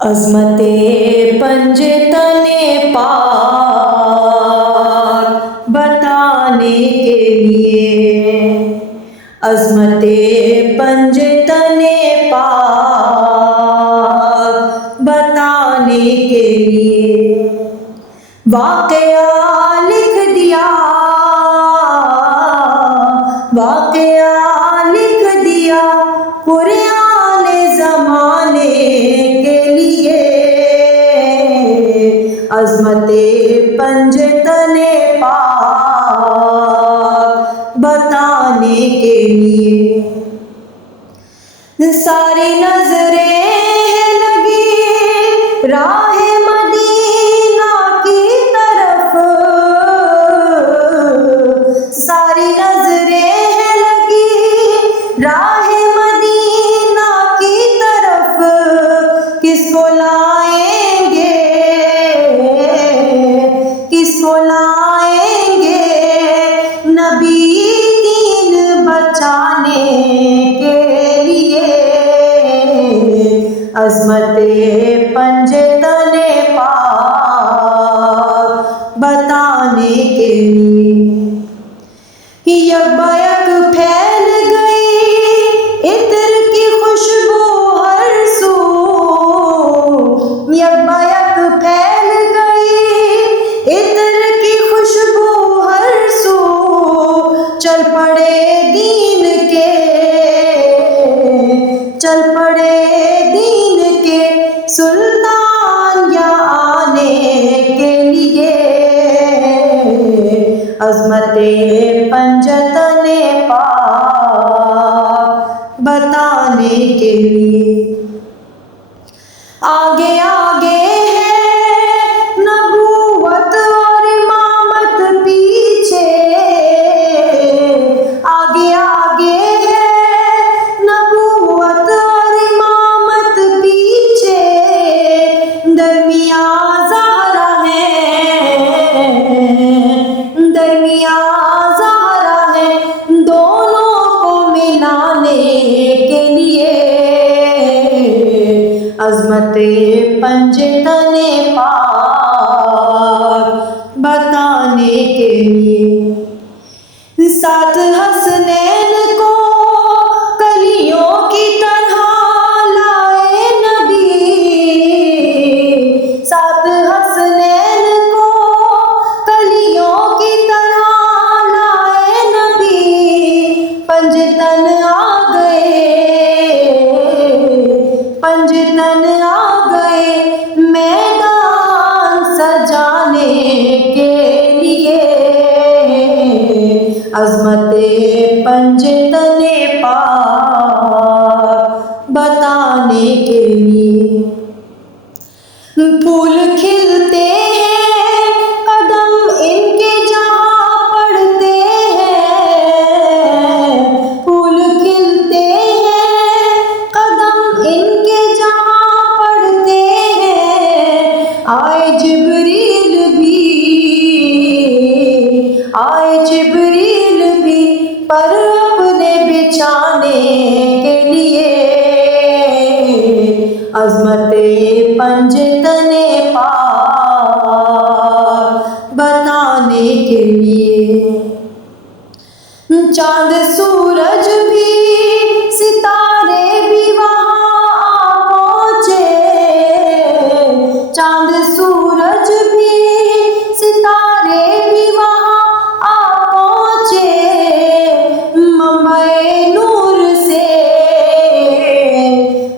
अज़मते पंजतने पाक बताने के लिए, अज़मते पंजतने पाक बताने के लिए वाक़या लिख दिया, वाक़या लिख दिया कुरान ज़माने के लिए। अज़मते पंजतने पाक बताने के लिए सारी नजरें लगी राह मदीना की तरफ, सारी नजरें लगी राह मदीना की तरफ। किसको लाएंगे, किसको लाएंगे नबी दीन बचाने के लिए। अज़मते पंजतने पाक बताने के लिए यकबायक फैल गई इत्र की खुशबू हर सू, यकबायक फैल गई इत्र की खुशबू हर सू। चल पड़े दीन के, चल पड़े दीन के सुल्तान या आने के लिए। अज़मते पंजतने पाक बताने के लिए आगे आगे है नबूवत और इमामत पीछे, आगे आगे है नबूवत और इमामत पीछे। दरमिया ज़हरा है, दरमिया ज़हरा है दोनों को मिलाने के लिए। अज़मते पंजतने पाक बताने के लिए साथ हसनैन को कलियों की तरह लाए नबी, साथ हसनैन को कलियों की तरह लाए नबी। पंजतन आ गए, पंजतन आ गए मैदान सजाने के लिए। अज़मते पंजतने पाक बताने के लिए फूल खिलते हैं कदम इनके जहाँ पड़ते हैं, फूल खिलते हैं कदम इनके जहाँ पड़ते हैं। आए जिब्रील भी, आए जिब्रील भी पर अपने बिछाने के लिए। अज़मते पंजतने पाक बताने के लिए चांद सूरज भी सितारे भी वहाँ पहुँचे, चांद सूरज भी सितारे भी वहाँ आ पहुँचे। मुंबई नूर से,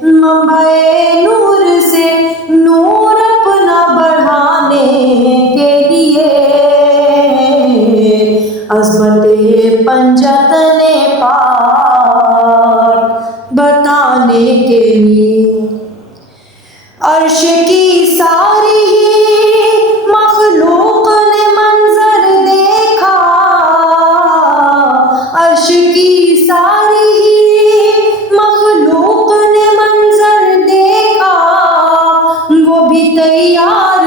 मुंबई नूर से नूर अपना बढ़ाने के लिए। अज़मते पंजतने पाक बताने के लिए अर्श की सारी ही मखलूक ने मंजर देखा, अर्श की सारी ही मखलूक ने मंजर देखा। वो भी तैयार,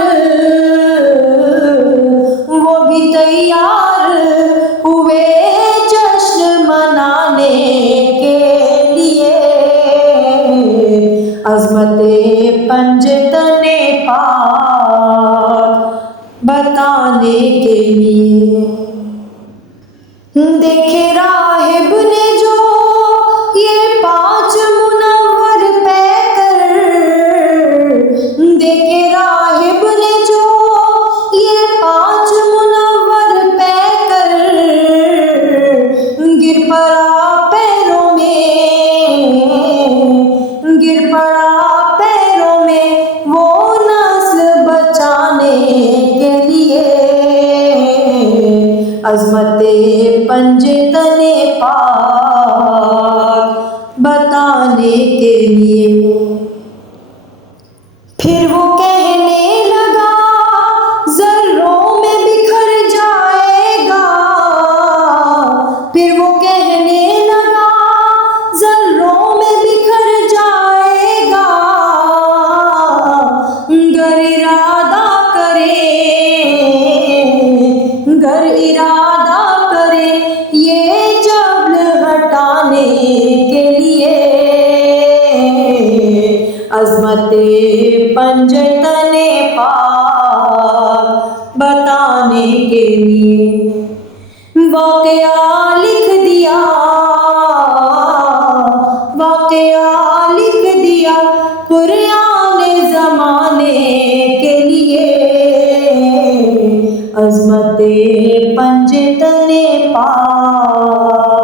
वो भी तैयार हुए जश्न मनाने के लिए। अज़मते पंज पंजतने पाक बताने के लिए। देखे राहिब ने जो ये 5 मुनव्वर पैकर, देखे राहिब ने जो ये 5 मुनव्वर पैकर, गिर पड़ा पैरों में, गिर पड़ा पैरों में वो नस्ल बचाने के लिए। अज़मते पंजतने पाक बताने के लिए। फिर वो कहने लगा ज़र्रों में बिखर जाएगा, फिर वो कहने लगा ज़र्रों में बिखर जाएगा, गर इरादा करे, गर इरादा करे ये जबल हटाने के लिए। अज़मते पंजतने पाक बताने के लिए। वाक़या लिख दिया, वाक़या लिख दिया कुरान ज़माने के लिए। अज़मते पंजतने पाक।